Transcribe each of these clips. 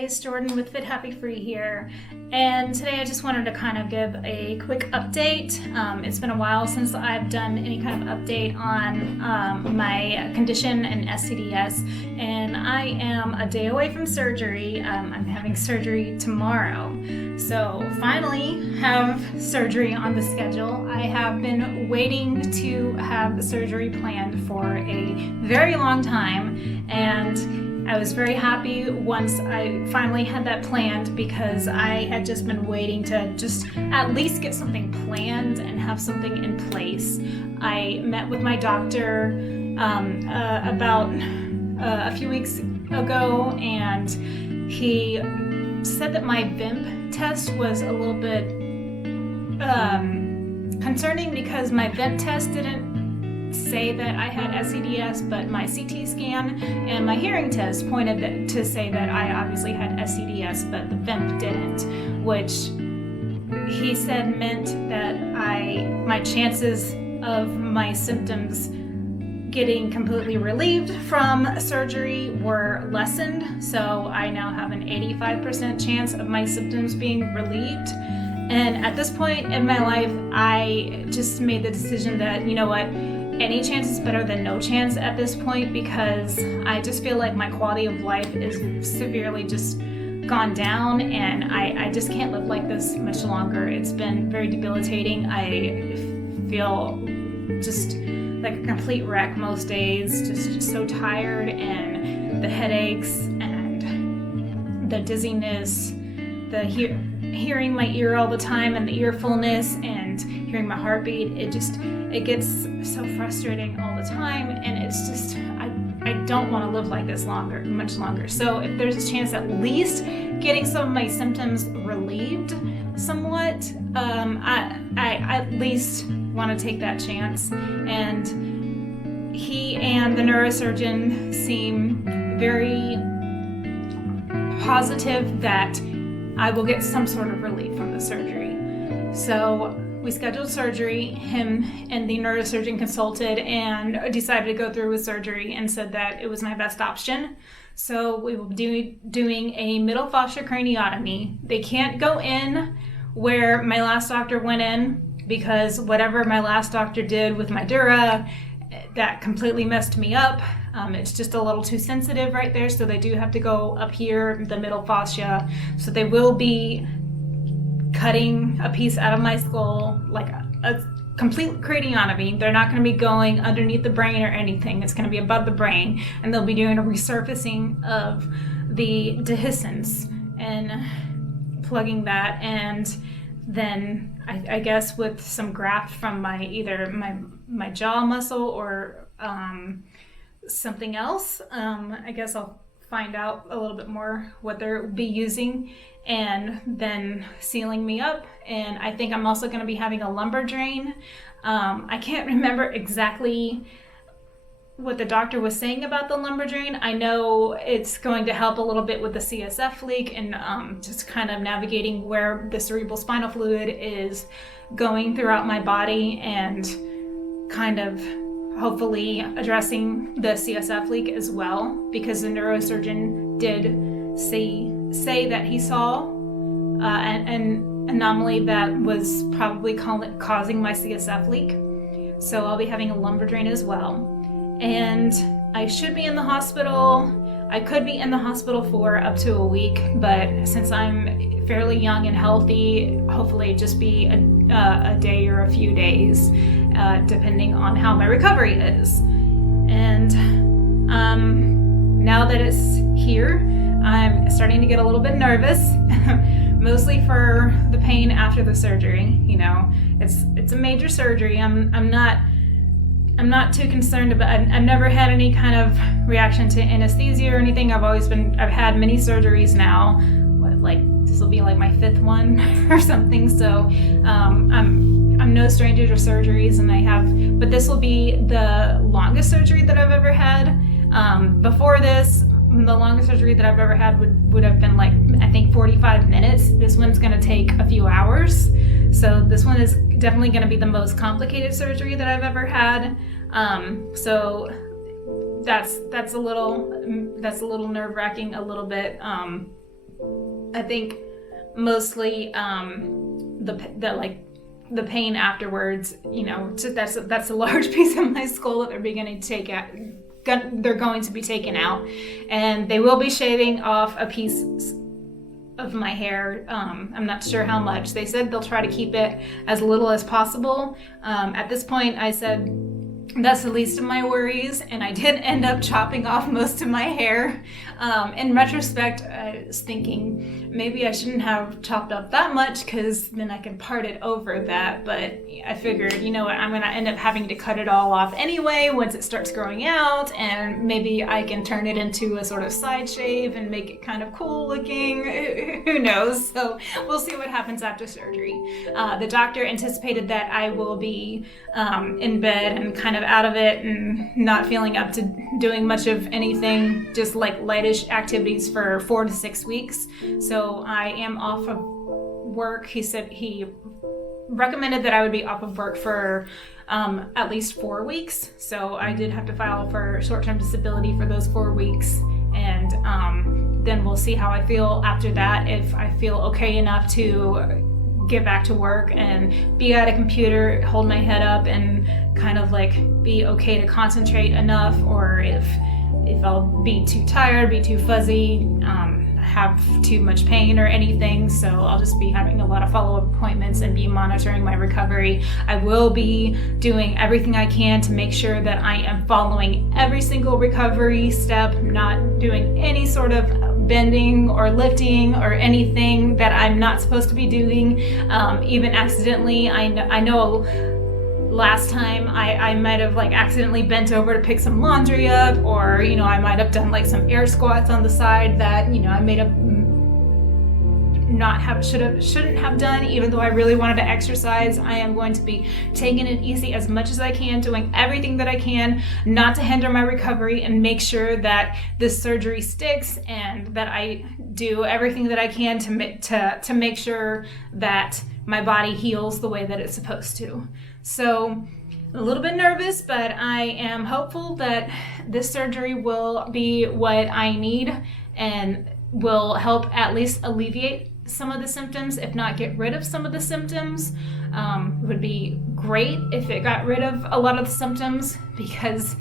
guys, Jordan with Fit Happy Free here, and today I just wanted to kind of give a quick update. It's been a while since I've done any kind of update on my condition and SCDS, and I am a day away from surgery. I'm having surgery tomorrow, so finally have surgery on the schedule. I have been waiting to have the surgery planned for a very long time, and I was very happy once I finally had that planned because I had just been waiting to just at least get something planned and have something in place. I met with my doctor about a few weeks ago, and he said that my VIMP test was a little bit concerning because my VIMP test didn't say that I had SCDS, but my CT scan and my hearing test pointed to say that I obviously had SCDS, but the VIMP didn't, which he said meant that my chances of my symptoms getting completely relieved from surgery were lessened. So I now have an 85% chance of my symptoms being relieved. And at this point in my life, I just made the decision that, you know what, any chance is better than no chance at this point, because I just feel like my quality of life is severely just gone down, and I just can't live like this much longer. It's been very debilitating. I feel just like a complete wreck most days, just so tired, and the headaches and the dizziness, the hearing my ear all the time and the ear fullness and hearing my heartbeat, it gets so frustrating all the time, and it's just I don't want to live like this much longer. So if there's a chance at least getting some of my symptoms relieved somewhat, I at least want to take that chance. And he and the neurosurgeon seem very positive that I will get some sort of relief from the surgery. So we scheduled surgery. Him and the neurosurgeon consulted and decided to go through with surgery and said that it was my best option. So we will be doing a middle fossa craniotomy. They can't go in where my last doctor went in, because whatever my last doctor did with my dura, that completely messed me up. It's just a little too sensitive right there, so they do have to go up here, the middle fascia. So they will be cutting a piece out of my skull, like a complete craniotomy. They're not going to be going underneath the brain or anything. It's going to be above the brain, and they'll be doing a resurfacing of the dehiscence and plugging that, and then I guess with some graft from either my jaw muscle or something else. I guess I'll find out a little bit more what they'll be using, and then sealing me up. And I think I'm also going to be having a lumbar drain. I can't remember exactly what the doctor was saying about the lumbar drain. I know it's going to help a little bit with the CSF leak and just kind of navigating where the cerebral spinal fluid is going throughout my body, and kind of hopefully addressing the CSF leak as well, because the neurosurgeon did say that he saw an anomaly that was probably causing my CSF leak. So I'll be having a lumbar drain as well. And I should be in the hospital. I could be in the hospital for up to a week, but since I'm fairly young and healthy, hopefully just be a day or a few days, depending on how my recovery is. And now that it's here, I'm starting to get a little bit nervous, mostly for the pain after the surgery. You know, it's a major surgery. I'm not too concerned about. I've never had any kind of reaction to anesthesia or anything. I've had many surgeries now. This will be like my 5th one or something. So I'm no stranger to surgeries, and but this will be the longest surgery that I've ever had. Before this, the longest surgery that I've ever had would have been I think 45 minutes. This one's going to take a few hours. So this one is definitely going to be the most complicated surgery that I've ever had. So that's a little nerve-wracking a little bit. I think mostly the pain afterwards, that's a large piece of my skull that they're going to be taken out, and they will be shaving off a piece of my hair. I'm not sure how much. They said they'll try to keep it as little as possible. At this point, I said that's the least of my worries, and I did end up chopping off most of my hair. In retrospect, I was thinking maybe I shouldn't have chopped up that much, because then I could part it over that, but I figured, you know what, I'm going to end up having to cut it all off anyway once it starts growing out, and maybe I can turn it into a sort of side shave and make it kind of cool looking. Who knows? So we'll see what happens after surgery. The doctor anticipated that I will be in bed and kind of out of it and not feeling up to doing much of anything, just like lightish activities for 4 to 6 weeks. So I am off of work. He said he recommended that I would be off of work for at least 4 weeks. So I did have to file for short-term disability for those 4 weeks. And then we'll see how I feel after that. If I feel okay enough to get back to work and be at a computer, hold my head up, and kind of like be okay to concentrate enough, or if I'll be too tired, be too fuzzy, have too much pain or anything. So I'll just be having a lot of follow-up appointments and be monitoring my recovery. I will be doing everything I can to make sure that I am following every single recovery step, not doing any sort of bending or lifting or anything that I'm not supposed to be doing, even accidentally. I know last time I might have like accidentally bent over to pick some laundry up, or I might have done like some air squats on the side that I may have shouldn't have done, even though I really wanted to exercise. I am going to be taking it easy as much as I can, doing everything that I can not to hinder my recovery, and make sure that this surgery sticks, and that I do everything that I can to make sure that my body heals the way that it's supposed to. So a little bit nervous, but I am hopeful that this surgery will be what I need and will help at least alleviate some of the symptoms, if not get rid of some of the symptoms. It would be great if it got rid of a lot of the symptoms, because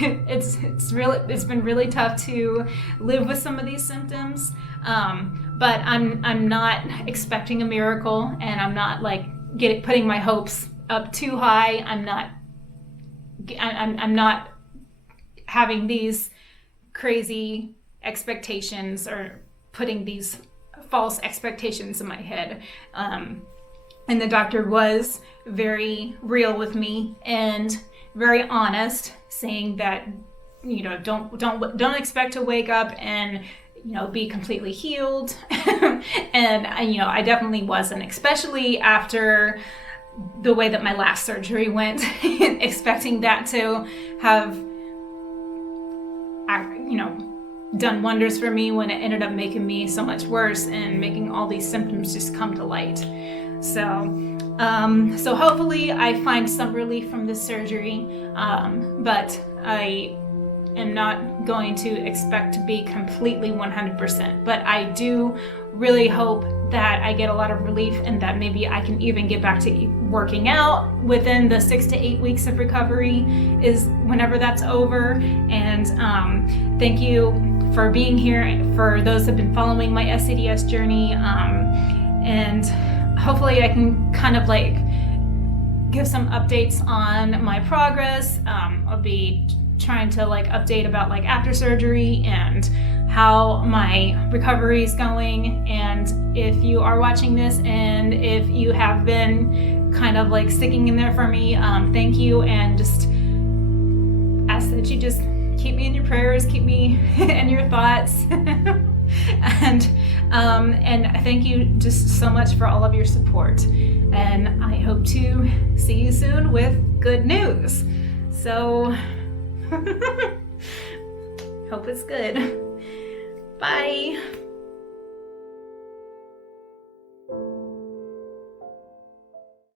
it's been really tough to live with some of these symptoms. But I'm not expecting a miracle, and I'm not like putting my hopes up too high. I'm not having these crazy expectations or putting these false expectations in my head. And the doctor was very real with me and very honest, saying that don't expect to wake up and be completely healed. And I definitely wasn't, especially after the way that my last surgery went, expecting that to have done wonders for me, when it ended up making me so much worse and making all these symptoms just come to light. So hopefully I find some relief from this surgery, but I am not going to expect to be completely 100%. But I do really hope that I get a lot of relief, and that maybe I can even get back to working out within the 6 to 8 weeks of recovery, is whenever that's over. And thank you for being here, for those that have been following my SCDS journey. And hopefully I can kind of like give some updates on my progress. I'll be trying to like update about like after surgery and how my recovery is going. And if you are watching this, and if you have been kind of like sticking in there for me, thank you, and just ask that you just keep me in your prayers, keep me in your thoughts. And thank you just so much for all of your support. And I hope to see you soon with good news. So hope it's good. Bye.